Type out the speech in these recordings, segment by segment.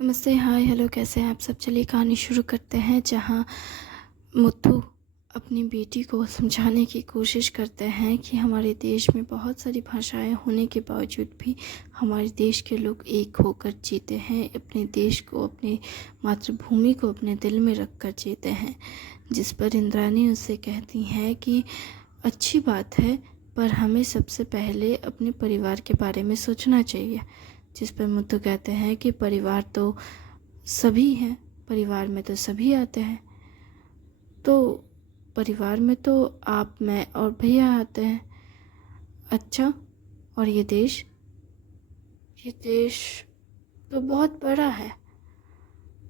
नमस्ते, हाय, हेलो, कैसे हैं आप सब? चलिए कहानी शुरू करते हैं, जहाँ मुथु अपनी बेटी को समझाने की कोशिश करते हैं कि हमारे देश में बहुत सारी भाषाएं होने के बावजूद भी हमारे देश के लोग एक होकर जीते हैं। अपने देश को, अपनी मातृभूमि को अपने दिल में रख कर जीते हैं। जिस पर इंद्राणी उससे कहती हैं कि अच्छी बात है, पर हमें सबसे पहले अपने परिवार के बारे में सोचना चाहिए। जिस पर मुथु कहते हैं कि परिवार तो सभी हैं, परिवार में तो सभी आते हैं, तो परिवार में तो आप, मैं और भैया आते हैं। अच्छा, और ये देश तो बहुत बड़ा है।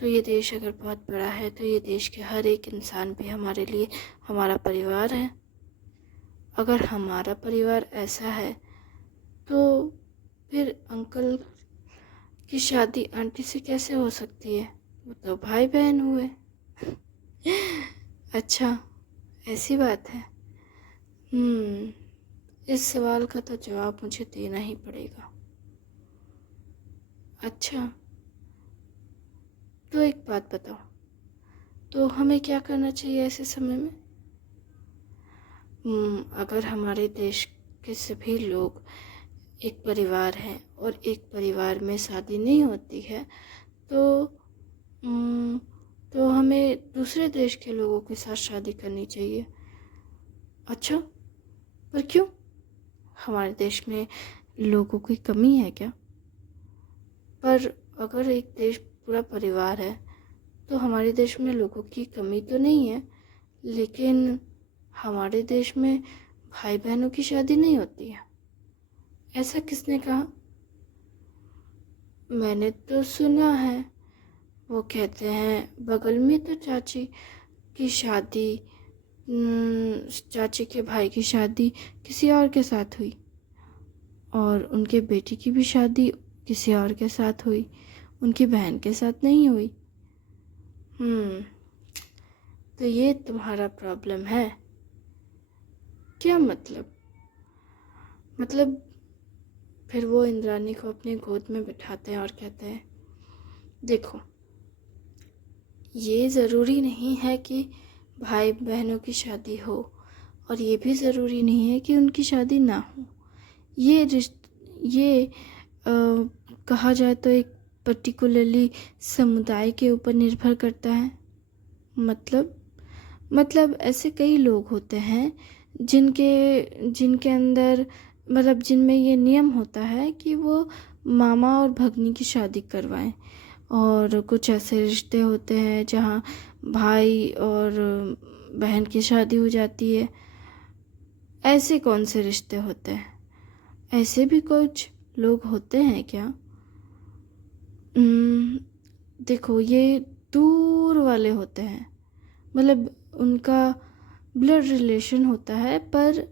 तो ये देश अगर बहुत बड़ा है तो ये देश के हर एक इंसान भी हमारे लिए हमारा परिवार है। अगर हमारा परिवार ऐसा है तो फिर अंकल की शादी आंटी से कैसे हो सकती है? वो तो भाई बहन हुए। अच्छा, ऐसी बात है। इस सवाल का तो जवाब मुझे देना ही पड़ेगा। अच्छा, तो एक बात बताओ, तो हमें क्या करना चाहिए ऐसे समय में? अगर हमारे देश के सभी लोग एक परिवार हैं और एक परिवार में शादी नहीं होती है तो हम्म, तो हमें दूसरे देश के लोगों के साथ शादी करनी चाहिए। अच्छा, पर क्यों? हमारे देश में लोगों की कमी है क्या? पर अगर एक देश पूरा परिवार है तो हमारे देश में लोगों की कमी तो नहीं है, लेकिन हमारे देश में भाई बहनों की शादी नहीं होती है। ऐसा किसने कहा? मैंने तो सुना है, वो कहते हैं बगल में तो चाची की शादी, चाची के भाई की शादी किसी और के साथ हुई और उनके बेटी की भी शादी किसी और के साथ हुई, उनकी बहन के साथ नहीं हुई। तो ये तुम्हारा प्रॉब्लम है क्या? मतलब फिर वो इंद्राणी को अपनी गोद में बिठाते हैं और कहते हैं, देखो, ये ज़रूरी नहीं है कि भाई बहनों की शादी हो और ये भी ज़रूरी नहीं है कि उनकी शादी ना हो। ये कहा जाए तो एक पर्टिकुलरली समुदाय के ऊपर निर्भर करता है। मतलब ऐसे कई लोग होते हैं जिनके जिनके अंदर, मतलब जिनमें ये नियम होता है कि वो मामा और भगनी की शादी करवाएं। और कुछ ऐसे रिश्ते होते हैं जहाँ भाई और बहन की शादी हो जाती है। ऐसे कौन से रिश्ते होते हैं? ऐसे भी कुछ लोग होते हैं क्या? देखो, ये दूर वाले होते हैं, मतलब उनका ब्लड रिलेशन होता है पर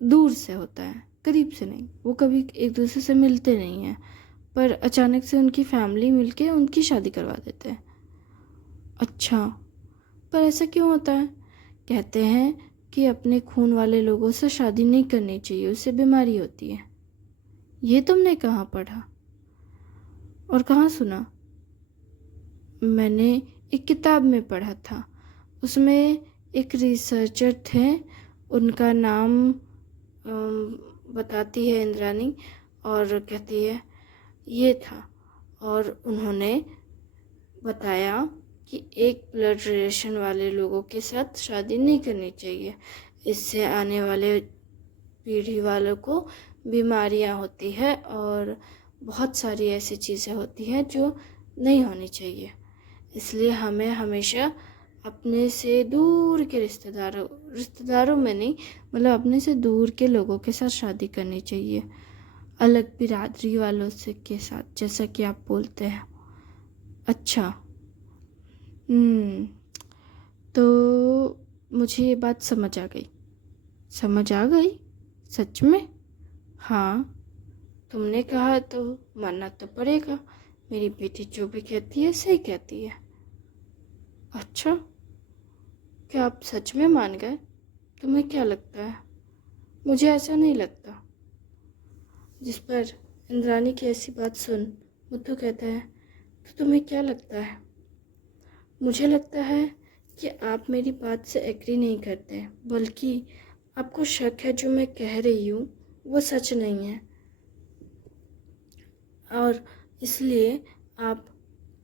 दूर से होता है, करीब से नहीं। वो कभी एक दूसरे से मिलते नहीं हैं, पर अचानक से उनकी फैमिली मिलके उनकी शादी करवा देते हैं। अच्छा, पर ऐसा क्यों होता है? कहते हैं कि अपने खून वाले लोगों से शादी नहीं करनी चाहिए, उससे बीमारी होती है। ये तुमने कहाँ पढ़ा और कहाँ सुना? मैंने एक किताब में पढ़ा था। उसमें एक रिसर्चर थे, उनका नाम बताती है इंद्राणी और कहती है ये था, और उन्होंने बताया कि एक ब्लड रिलेशन वाले लोगों के साथ शादी नहीं करनी चाहिए। इससे आने वाले पीढ़ी वालों को बीमारियां होती है और बहुत सारी ऐसी चीज़ें होती हैं जो नहीं होनी चाहिए। इसलिए हमें हमेशा अपने से दूर के रिश्तेदारों में नहीं, मतलब अपने से दूर के लोगों के साथ शादी करनी चाहिए, अलग बिरादरी वालों से के साथ, जैसा कि आप बोलते हैं। अच्छा, तो मुझे ये बात समझ आ गई। समझ आ गई? सच में? हाँ, तुमने कहा तो मानना तो पड़ेगा। मेरी बेटी जो भी कहती है सही कहती है। अच्छा, क्या आप सच में मान गए? तुम्हें क्या लगता है? मुझे ऐसा नहीं लगता। जिस पर इंद्राणी की ऐसी बात सुन मुथु कहता है, तो तुम्हें क्या लगता है? मुझे लगता है कि आप मेरी बात से एग्री नहीं करते, बल्कि आपको शक है जो मैं कह रही हूँ वो सच नहीं है, और इसलिए आप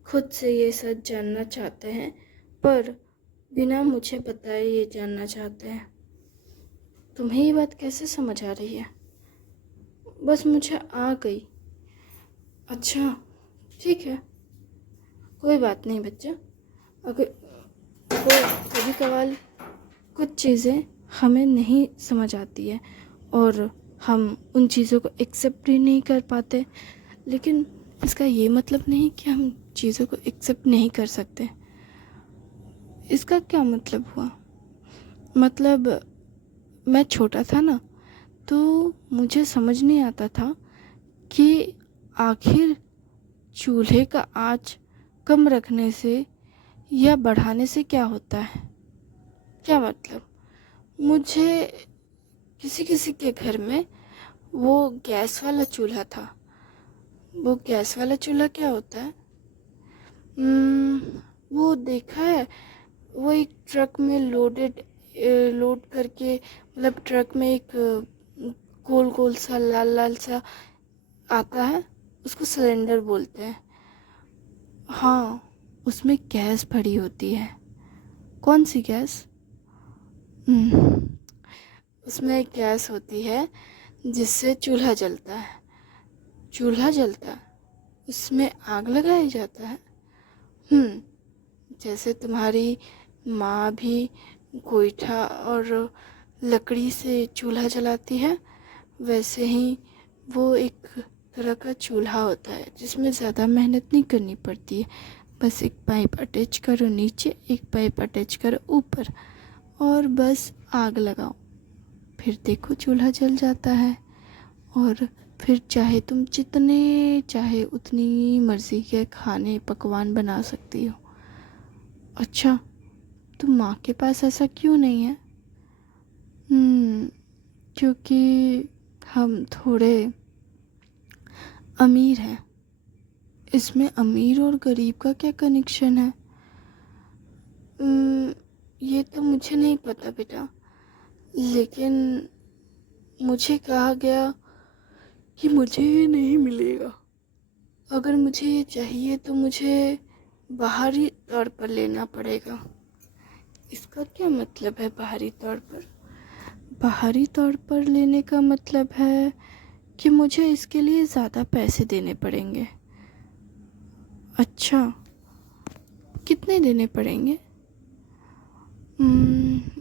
खुद से ये सच जानना चाहते हैं, पर बिना मुझे बताए ये जानना चाहते हैं। तुम्हें ये बात कैसे समझ आ रही है? बस मुझे आ गई। अच्छा, ठीक है, कोई बात नहीं बच्चा। अगर कभी कभार कुछ चीज़ें हमें नहीं समझ आती है और हम उन चीज़ों को एक्सेप्ट ही नहीं कर पाते, लेकिन इसका ये मतलब नहीं कि हम चीज़ों को एक्सेप्ट नहीं कर सकते। इसका क्या मतलब हुआ? मतलब मैं छोटा था ना, तो मुझे समझ नहीं आता था कि आखिर चूल्हे का आंच कम रखने से या बढ़ाने से क्या होता है। क्या मतलब, मुझे किसी किसी के घर में वो गैस वाला चूल्हा था। वो गैस वाला चूल्हा क्या होता है? वो देखा है, वो एक ट्रक में लोड करके, मतलब ट्रक में एक गोल गोल सा लाल लाल सा आता है, उसको सिलेंडर बोलते हैं। हाँ, उसमें गैस भरी होती है। कौन सी गैस? उसमें एक गैस होती है जिससे चूल्हा जलता है। चूल्हा जलता है, उसमें आग लगाया जाता है। जैसे तुम्हारी माँ भी गोईठा और लकड़ी से चूल्हा जलाती है, वैसे ही वो एक तरह का चूल्हा होता है जिसमें ज़्यादा मेहनत नहीं करनी पड़ती है। बस एक पाइप अटैच करो नीचे, एक पाइप अटैच करो ऊपर, और बस आग लगाओ, फिर देखो चूल्हा जल जाता है। और फिर चाहे तुम जितने चाहे उतनी मर्ज़ी के खाने पकवान बना सकती हो। अच्छा, तो माँ के पास ऐसा क्यों नहीं है? क्योंकि हम थोड़े अमीर हैं। इसमें अमीर और गरीब का क्या कनेक्शन है? ये तो मुझे नहीं पता बेटा, लेकिन मुझे कहा गया कि मुझे ये नहीं मिलेगा। अगर मुझे ये चाहिए तो मुझे बाहरी तौर पर लेना पड़ेगा। इसका क्या मतलब है बाहरी तौर पर? बाहरी तौर पर लेने का मतलब है कि मुझे इसके लिए ज़्यादा पैसे देने पड़ेंगे। अच्छा, कितने देने पड़ेंगे?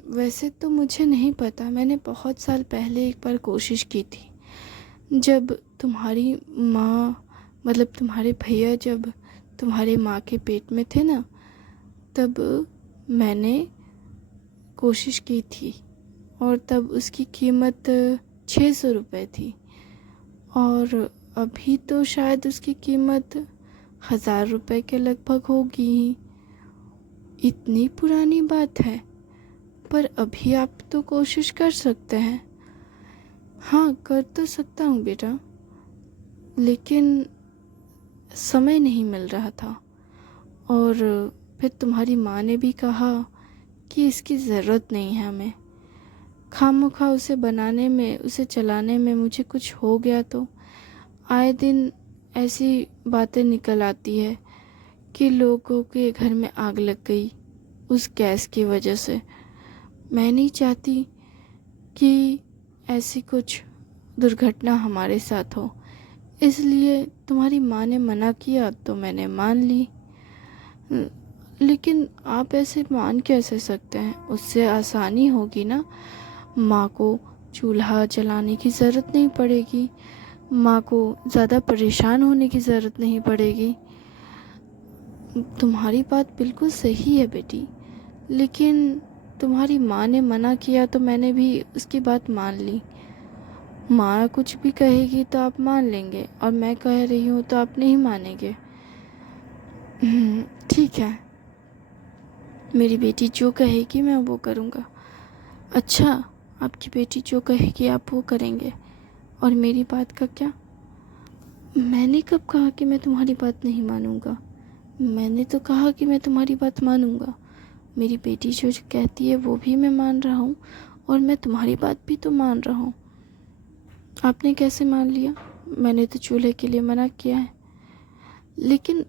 वैसे तो मुझे नहीं पता। मैंने बहुत साल पहले एक बार कोशिश की थी, जब तुम्हारी माँ, मतलब तुम्हारे भैया जब तुम्हारे माँ के पेट में थे ना, तब मैंने कोशिश की थी, और तब उसकी कीमत 600 रुपये थी, और अभी तो शायद उसकी कीमत 1000 रुपये के लगभग होगी ही। इतनी पुरानी बात है, पर अभी आप तो कोशिश कर सकते हैं। हाँ, कर तो सकता हूँ बेटा, लेकिन समय नहीं मिल रहा था। और फिर तुम्हारी माँ ने भी कहा कि इसकी ज़रूरत नहीं है हमें। खामखा उसे बनाने में, उसे चलाने में मुझे कुछ हो गया तो आए दिन ऐसी बातें निकल आती है कि लोगों के घर में आग लग गई उस गैस की वजह से। मैं नहीं चाहती कि ऐसी कुछ दुर्घटना हमारे साथ हो, इसलिए तुम्हारी माँ ने मना किया तो मैंने मान ली। लेकिन आप ऐसे मान कैसे सकते हैं? उससे आसानी होगी ना, माँ को चूल्हा जलाने की ज़रूरत नहीं पड़ेगी, माँ को ज़्यादा परेशान होने की ज़रूरत नहीं पड़ेगी। तुम्हारी बात बिल्कुल सही है बेटी, लेकिन तुम्हारी माँ ने मना किया तो मैंने भी उसकी बात मान ली। माँ कुछ भी कहेगी तो आप मान लेंगे, और मैं कह रही हूँ तो आप नहीं मानेंगे। ठीक है, मेरी बेटी जो कहेगी मैं वो करूँगा। अच्छा, आपकी बेटी जो कहेगी आप वो करेंगे, और मेरी बात का क्या? मैंने कब कहा कि मैं तुम्हारी बात नहीं मानूँगा? मैंने तो कहा कि मैं तुम्हारी बात मानूंगा। मेरी बेटी जो जो कहती है वो भी मैं मान रहा हूँ, और मैं तुम्हारी बात भी तो मान रहा हूँ। आपने कैसे मान लिया? मैंने तो चूल्हे के लिए मना किया है। लेकिन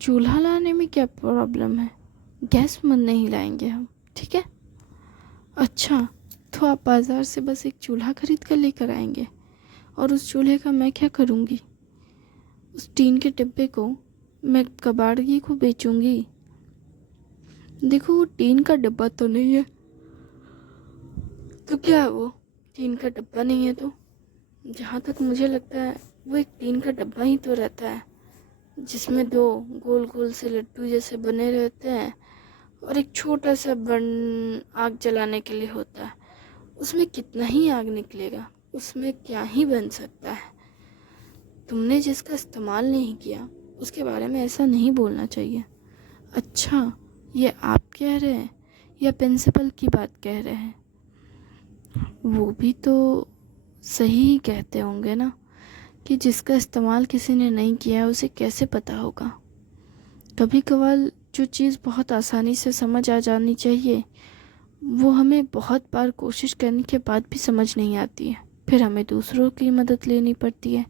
चूल्हा लाने में क्या प्रॉब्लम है? गैस मन नहीं लाएंगे हम, ठीक है? अच्छा, तो आप बाज़ार से बस एक चूल्हा खरीद कर लेकर आएंगे, और उस चूल्हे का मैं क्या करूँगी? उस टीन के डिब्बे को मैं कबाड़गी को बेचूंगी। देखो, वो टीन का डिब्बा तो नहीं है, तो क्या है वो? टीन का डिब्बा नहीं है तो जहाँ तक मुझे लगता है वो एक टीन का डिब्बा ही तो रहता है, जिसमें दो गोल गोल से लड्डू जैसे बने रहते हैं, और एक छोटा सा बर्न आग जलाने के लिए होता है। उसमें कितना ही आग निकलेगा, उसमें क्या ही बन सकता है। तुमने जिसका इस्तेमाल नहीं किया उसके बारे में ऐसा नहीं बोलना चाहिए। अच्छा, ये आप कह रहे हैं या प्रिंसिपल की बात कह रहे हैं? वो भी तो सही ही कहते होंगे ना, कि जिसका इस्तेमाल किसी ने नहीं किया है उसे कैसे पता होगा। कभी कभार जो चीज़ बहुत आसानी से समझ आ जानी चाहिए, वो हमें बहुत बार कोशिश करने के बाद भी समझ नहीं आती है। फिर हमें दूसरों की मदद लेनी पड़ती है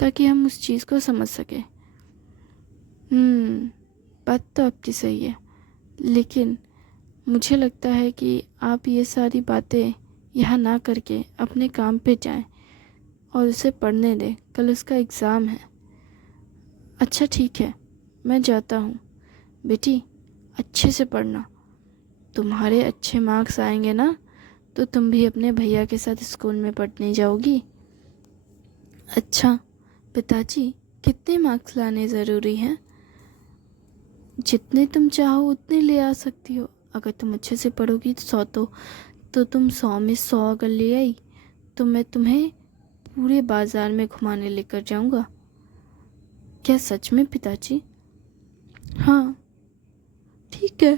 ताकि हम उस चीज़ को समझ सकें। बात तो आपकी सही है, लेकिन मुझे लगता है कि आप ये सारी बातें यहाँ ना करके अपने काम पे जाएं और उसे पढ़ने दें। कल उसका एग्ज़ाम है। अच्छा ठीक है, मैं जाता हूँ। बेटी, अच्छे से पढ़ना। तुम्हारे अच्छे मार्क्स आएंगे ना, तो तुम भी अपने भैया के साथ स्कूल में पढ़ने जाओगी। अच्छा पिताजी, कितने मार्क्स लाने ज़रूरी हैं? जितने तुम चाहो उतने ले आ सकती हो। अगर तुम अच्छे से पढ़ोगी तो तुम 100 में 100 अगर ले आई तो मैं तुम्हें पूरे बाज़ार में घुमाने लेकर जाऊंगा। क्या सच में पिताजी? हाँ ठीक है,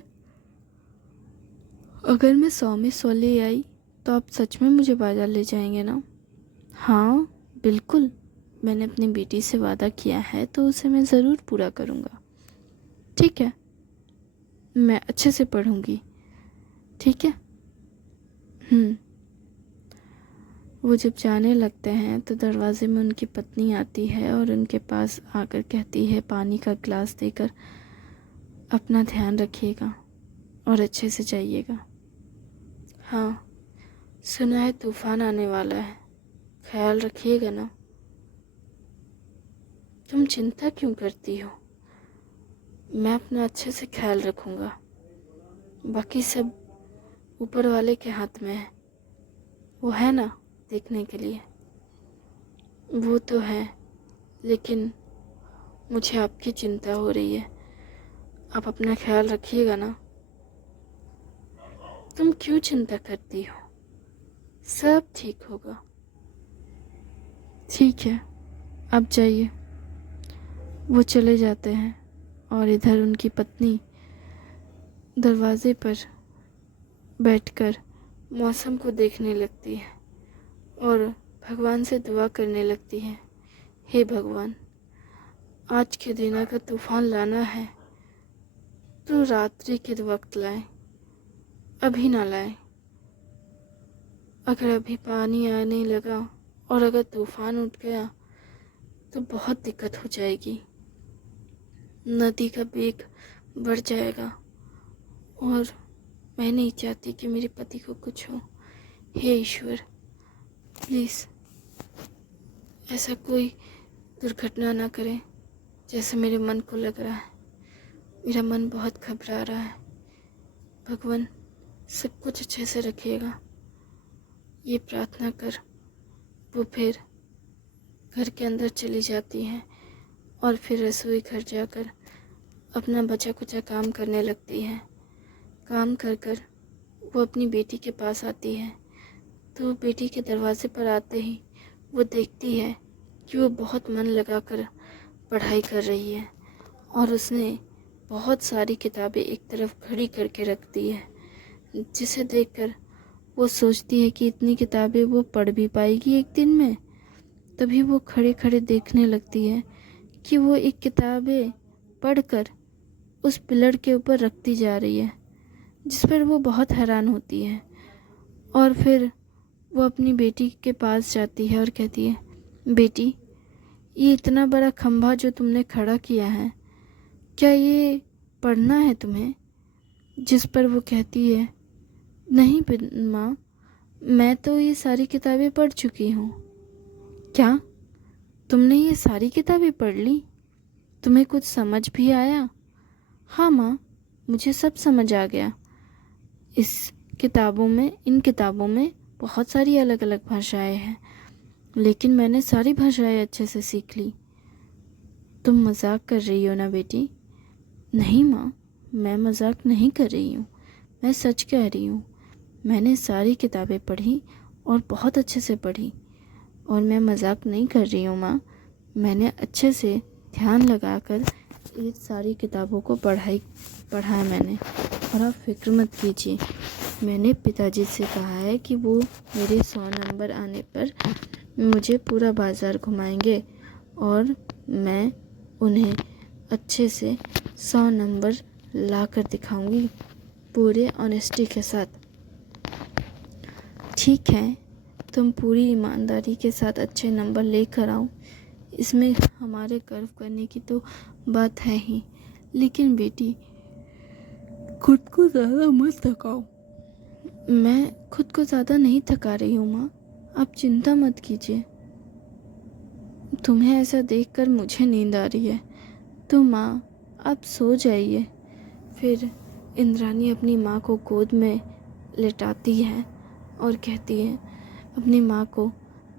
अगर मैं 100 में 100 ले आई तो आप सच में मुझे बाज़ार ले जाएंगे ना? हाँ बिल्कुल, मैंने अपनी बेटी से वादा किया है तो उसे मैं ज़रूर पूरा करूँगा। ठीक है, मैं अच्छे से पढ़ूँगी। ठीक है। वो जब जाने लगते हैं तो दरवाजे में उनकी पत्नी आती है और उनके पास आकर कहती है, पानी का गिलास देकर, अपना ध्यान रखिएगा और अच्छे से जाइएगा। हाँ, सुना है तूफान आने वाला है, ख्याल रखिएगा ना। तुम चिंता क्यों करती हो? मैं अपना अच्छे से ख्याल रखूँगा। बाकी सब ऊपर वाले के हाथ में है। वो है ना देखने के लिए। वो तो है, लेकिन मुझे आपकी चिंता हो रही है। आप अपना ख्याल रखिएगा ना। तुम क्यों चिंता करती हो? सब ठीक होगा। ठीक है, अब जाइए। वो चले जाते हैं और इधर उनकी पत्नी दरवाजे पर बैठकर मौसम को देखने लगती है और भगवान से दुआ करने लगती है, हे भगवान, आज के दिन अगर तूफान लाना है तो रात्रि के वक्त लाए, अभी ना लाए। अगर अभी पानी आने लगा और अगर तूफान उठ गया तो बहुत दिक्कत हो जाएगी। नदी का वेग बढ़ जाएगा और मैं नहीं चाहती कि मेरे पति को कुछ हो। हे ईश्वर, प्लीज़ ऐसा कोई दुर्घटना ना करें जैसे मेरे मन को लग रहा है। मेरा मन बहुत घबरा रहा है। भगवान सब कुछ अच्छे से रखिएगा। ये प्रार्थना कर वो फिर घर के अंदर चली जाती हैं और फिर रसोई घर जाकर अपना बचा कुचा काम करने लगती है। काम कर कर वो अपनी बेटी के पास आती है तो बेटी के दरवाजे पर आते ही वो देखती है कि वो बहुत मन लगाकर पढ़ाई कर रही है और उसने बहुत सारी किताबें एक तरफ खड़ी करके रख दी है, जिसे देखकर वो सोचती है कि इतनी किताबें वो पढ़ भी पाएगी एक दिन में। तभी वो खड़े खड़े देखने लगती है कि वो एक किताबें पढ़कर उस पिलर के ऊपर रखती जा रही है, जिस पर वो बहुत हैरान होती है। और फिर वो अपनी बेटी के पास जाती है और कहती है, बेटी, ये इतना बड़ा खंभा जो तुमने खड़ा किया है, क्या ये पढ़ना है तुम्हें? जिस पर वो कहती है, नहीं माँ, मैं तो ये सारी किताबें पढ़ चुकी हूँ। क्या तुमने ये सारी किताबें पढ़ ली? तुम्हें कुछ समझ भी आया? हाँ माँ, मुझे सब समझ आ गया। इन किताबों में बहुत सारी अलग अलग भाषाएं हैं, लेकिन मैंने सारी भाषाएं अच्छे से सीख ली। तुम मजाक कर रही हो ना बेटी? नहीं माँ, मैं मजाक नहीं कर रही हूँ, मैं सच कह रही हूँ। मैंने सारी किताबें पढ़ी और बहुत अच्छे से पढ़ी, और मैं मजाक नहीं कर रही हूँ माँ। मैंने अच्छे से ध्यान लगाकर ये सारी किताबों को पढ़ा है मैंने। और आप फिक्र मत कीजिए, मैंने पिताजी से कहा है कि वो मेरे 100 नंबर आने पर मुझे पूरा बाज़ार घुमाएंगे, और मैं उन्हें अच्छे से 100 नंबर ला कर दिखाऊंगी, पूरे ऑनेस्टी के साथ। ठीक है, तुम पूरी ईमानदारी के साथ अच्छे नंबर लेकर आओ, इसमें हमारे गर्व करने की तो बात है ही। लेकिन बेटी, खुद को ज़्यादा मत थकाओ। मैं खुद को ज़्यादा नहीं थका रही हूँ माँ, आप चिंता मत कीजिए। तुम्हें ऐसा देखकर मुझे नींद आ रही है, तो माँ आप सो जाइए। फिर इंद्राणी अपनी माँ को गोद में लेटाती है और कहती है, अपनी माँ को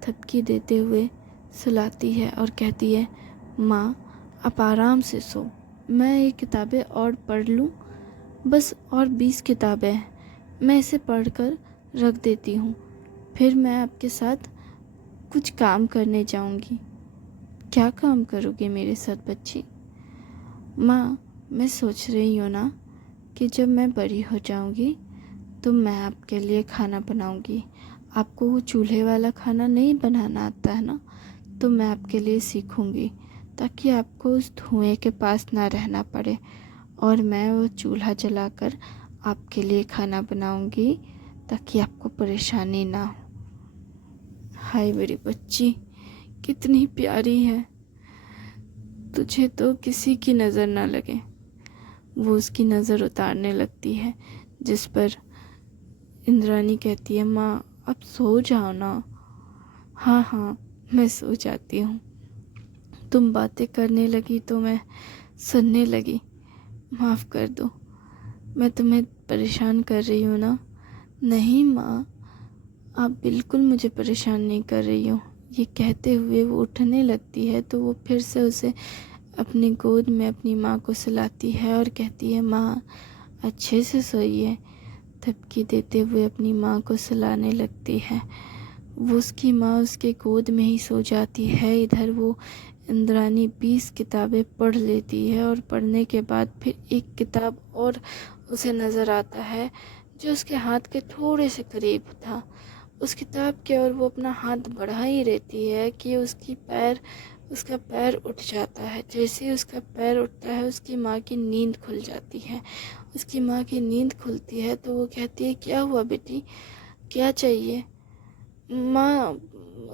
थपकी देते हुए सुलाती है और कहती है, माँ आप आराम से सो, मैं ये किताबें और पढ़ लूँ, बस और 20 किताबें हैं, मैं इसे पढ़कर रख देती हूँ, फिर मैं आपके साथ कुछ काम करने जाऊँगी। क्या काम करोगे मेरे साथ बच्ची? माँ, मैं सोच रही हूँ ना कि जब मैं बड़ी हो जाऊँगी तो मैं आपके लिए खाना बनाऊँगी। आपको वो चूल्हे वाला खाना नहीं बनाना आता है ना, तो मैं आपके लिए सीखूँगी, ताकि आपको उस धुएं के पास ना रहना पड़े, और मैं वो चूल्हा जलाकर आपके लिए खाना बनाऊँगी, ताकि आपको परेशानी ना हो। हाय मेरी बच्ची, कितनी प्यारी है, तुझे तो किसी की नज़र ना लगे। वो उसकी नज़र उतारने लगती है, जिस पर इंद्राणी कहती है, माँ अब सो जाओ ना। हाँ हाँ, मैं सो जाती हूँ। तुम बातें करने लगी तो मैं सुनने लगी, माफ़ कर दो, मैं तुम्हें परेशान कर रही हूँ ना? नहीं माँ, आप बिल्कुल मुझे परेशान नहीं कर रही हो। ये कहते हुए वो उठने लगती है, तो वो फिर से उसे अपनी गोद में अपनी माँ को सुलाती है और कहती है, माँ अच्छे से सोइए। थपकी देते हुए अपनी माँ को सुलाने लगती है। वो उसकी माँ उसके गोद में ही सो जाती है। इधर वो इंद्राणी 20 किताबें पढ़ लेती है, और पढ़ने के बाद फिर एक किताब और उसे नज़र आता है जो उसके हाथ के थोड़े से करीब था। उस किताब की ओर वो अपना हाथ बढ़ा ही रहती है कि उसका पैर उठ जाता है। जैसे ही उसका पैर उठता है, उसकी माँ की नींद खुल जाती है। उसकी माँ की नींद खुलती है तो वो कहती है, क्या हुआ बेटी, क्या चाहिए? माँ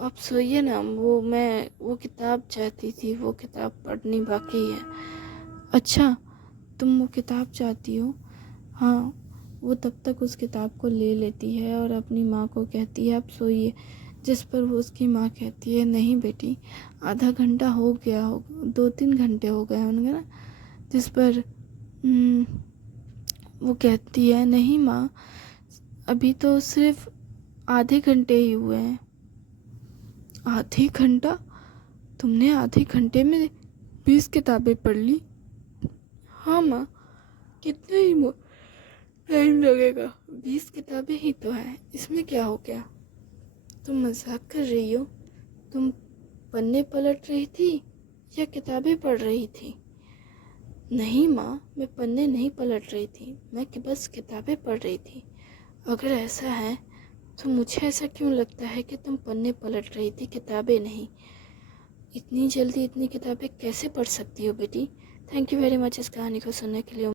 आप सोइए ना, मैं वो किताब चाहती थी, वो किताब पढ़नी बाकी है। अच्छा, तुम वो किताब चाहती हो? हाँ। वो तब तक उस किताब को ले लेती है और अपनी माँ को कहती है, आप सोइए। जिस पर वो उसकी माँ कहती है, नहीं बेटी, आधा घंटा हो गया हो, 2-3 घंटे हो गए होंगे ना। जिस पर वो कहती है, नहीं माँ, अभी तो सिर्फ आधे घंटे ही हुए हैं। आधे घंटा? तुमने आधे घंटे में 20 किताबें पढ़ ली? हाँ माँ, कितने ही टाइम लगेगा, 20 किताबें ही तो हैं, इसमें क्या हो गया? तुम मजाक कर रही हो? तुम पन्ने पलट रही थी या किताबें पढ़ रही थी? नहीं माँ, मैं पन्ने नहीं पलट रही थी, मैं बस किताबें पढ़ रही थी। अगर ऐसा है तो मुझे ऐसा क्यों लगता है कि तुम पन्ने पलट रही थी, किताबें नहीं। इतनी जल्दी इतनी किताबें कैसे पढ़ सकती हो बेटी? थैंक यू वेरी मच इस कहानी को सुनने के लिए।